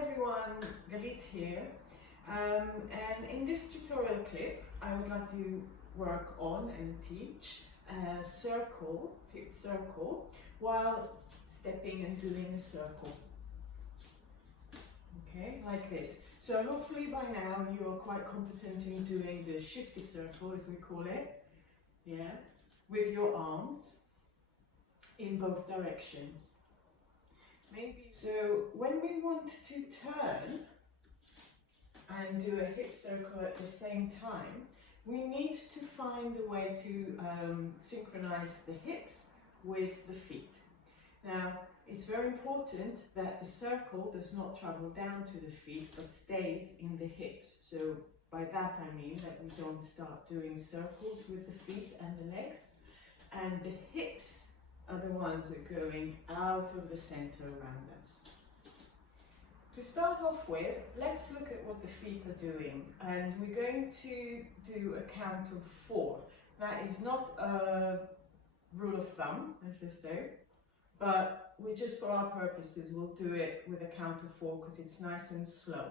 everyone, Galit here, and in this tutorial clip I would like to work on and teach a circle, hip circle, while stepping and doing a circle. Okay, like this. So hopefully by now you are quite competent in doing the shifty circle, as we call it, yeah, with your arms in both directions. Maybe. So when we want to turn and do a hip circle at the same time, we need to find a way to synchronize the hips with the feet. Now, it's very important that the circle does not travel down to the feet but stays in the hips. So by that I mean that we don't start doing circles with the feet and the legs, and the hips are the ones that are going out of the center around us. To start off with, let's look at what the feet are doing, and we're going to do a count of 4. That is not a rule of thumb, as they say, but we just, for our purposes, will do it with a count of 4 because it's nice and slow,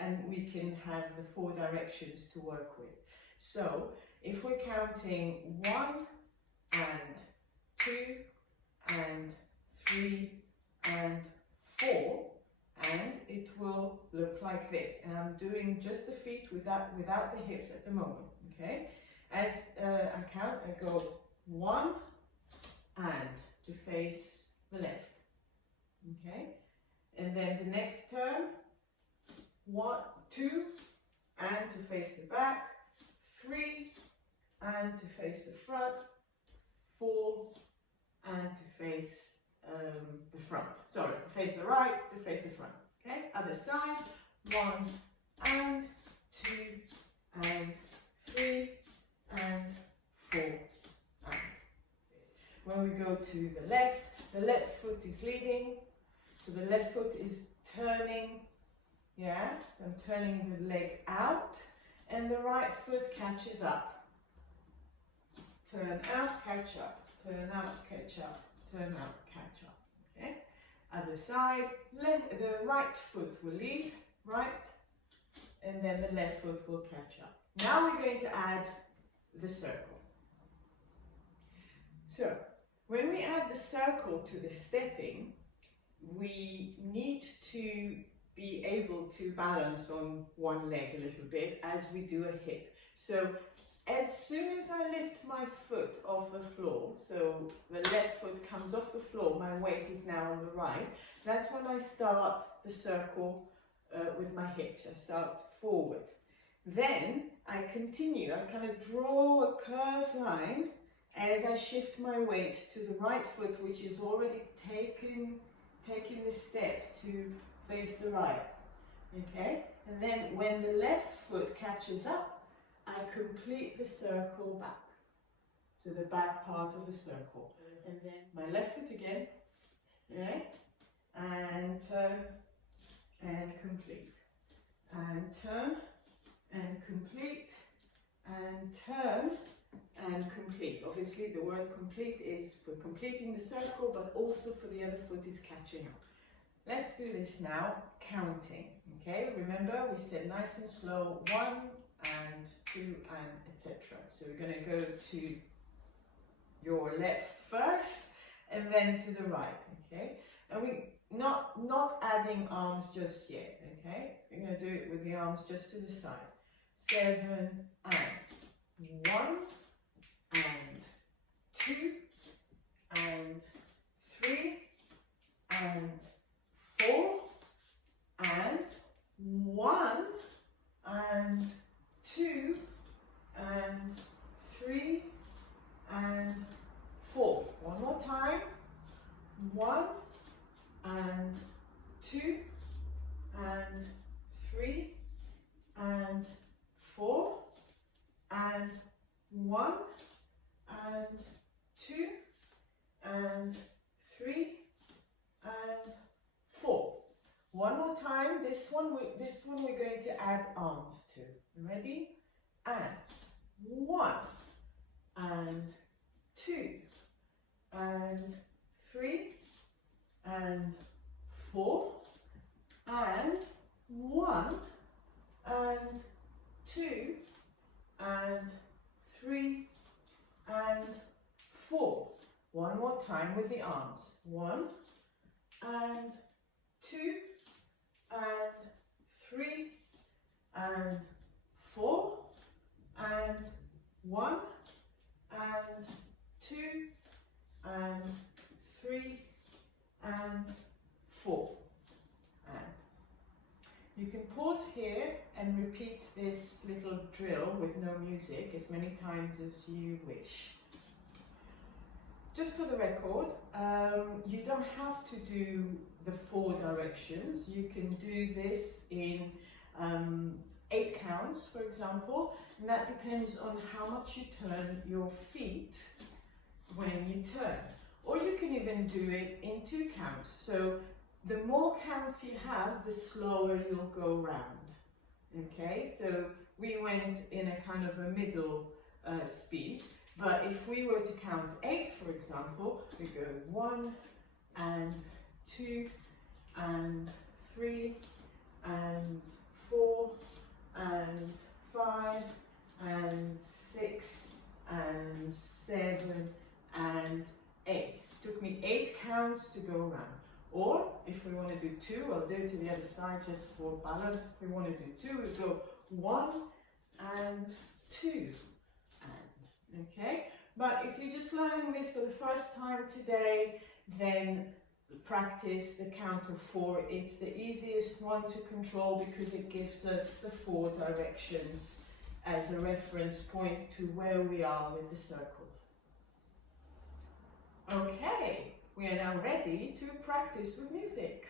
and we can have the 4 directions to work with. So if we're counting 1 and 2 and 3 and 4, and it will look like this. And I'm doing just the feet without the hips at the moment. Okay, as I count, I go 1 and to face the left. Okay, and then the next turn, 1, 2 and to face the back, 3 and to face the front, 4 and to face the front. Sorry, to face the right, to face the front. Okay, other side, 1 and 2 and 3 and 4 and. When we go to the left foot is leading, so the left foot is turning, yeah, so I'm turning the leg out, and the right foot catches up. Turn out, catch up, turn out, catch up, turn out, catch up. Okay, other side, the right foot will lead, right, and then the left foot will catch up. Now we're going to add the circle. So, when we add the circle to the stepping, we need to be able to balance on one leg a little bit as we do a hip. So, as soon as I lift my foot off the floor, so the left foot comes off the floor, my weight is now on the right, that's when I start the circle with my hips. I start forward. Then I continue, I kind of draw a curved line as I shift my weight to the right foot, which is already taking the step to face the right. Okay, and then when the left foot catches up, I complete the circle back, so the back part of the circle, and then my left foot again, okay, and turn and complete, and turn and complete, and turn and complete. Obviously the word complete is for completing the circle, but also for the other foot is catching up. Let's do this now, counting, okay? Remember we said nice and slow, 1 and 2 and etc. So we're going to go to your left first and then to the right, okay? And we not adding arms just yet, okay? We're going to do it with the arms just to the side. 7 and 1 and 2 and 3 and 4 and 1 and 2 and 3 and 4. One more time. 1 and 2 and 3 and 4 and 1 and 2 and 3 and 4. One more time. This one we're going to add arms to. Ready? And 1 and 2 and 3 and 4 and 1 and 2 and 3 and 4. One more time with the arms. 1 and 2 and 3 and 4 and 1 and 2 and 3 and 4. And you can pause here and repeat this little drill with no music as many times as you wish. Just for the record, you don't have to do the 4 directions. You can do this in 8 counts, for example, and that depends on how much you turn your feet when you turn. Or you can even do it in 2 counts. So the more counts you have, the slower you'll go round. Okay, so we went in a kind of a middle speed. But if we were to count 8, for example, we go 1 and 2 and 3 and 4 and 5 and 6 and 7 and 8. Took me 8 counts to go around. Or if we want to do 2, I'll do it to the other side just for balance. If we want to do 2, we go 1 and 2. Okay, but if you're just learning this for the first time today, then practice the count of 4. It's the easiest one to control because it gives us the 4 directions as a reference point to where we are with the circles. Okay, we are now ready to practice with music.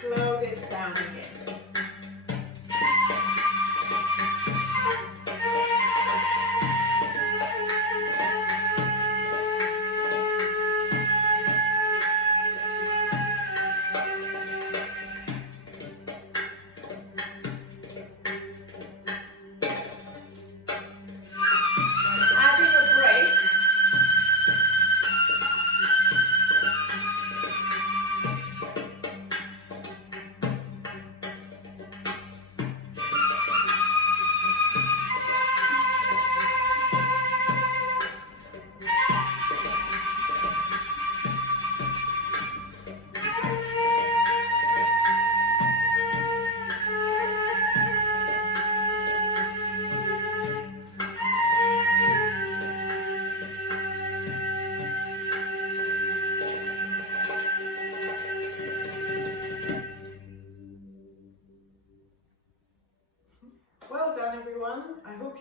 Slow this down again.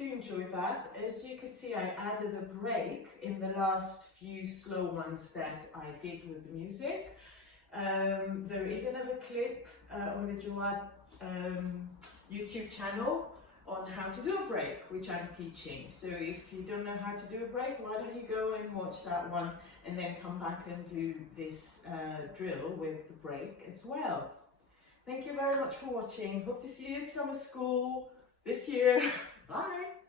you enjoyed that. As you could see, I added a break in the last few slow ones that I did with the music. There is another clip on the JWAAD YouTube channel on how to do a break, which I'm teaching. So if you don't know how to do a break, why don't you go and watch that one and then come back and do this drill with the break as well. Thank you very much for watching. Hope to see you at summer school this year. Bye.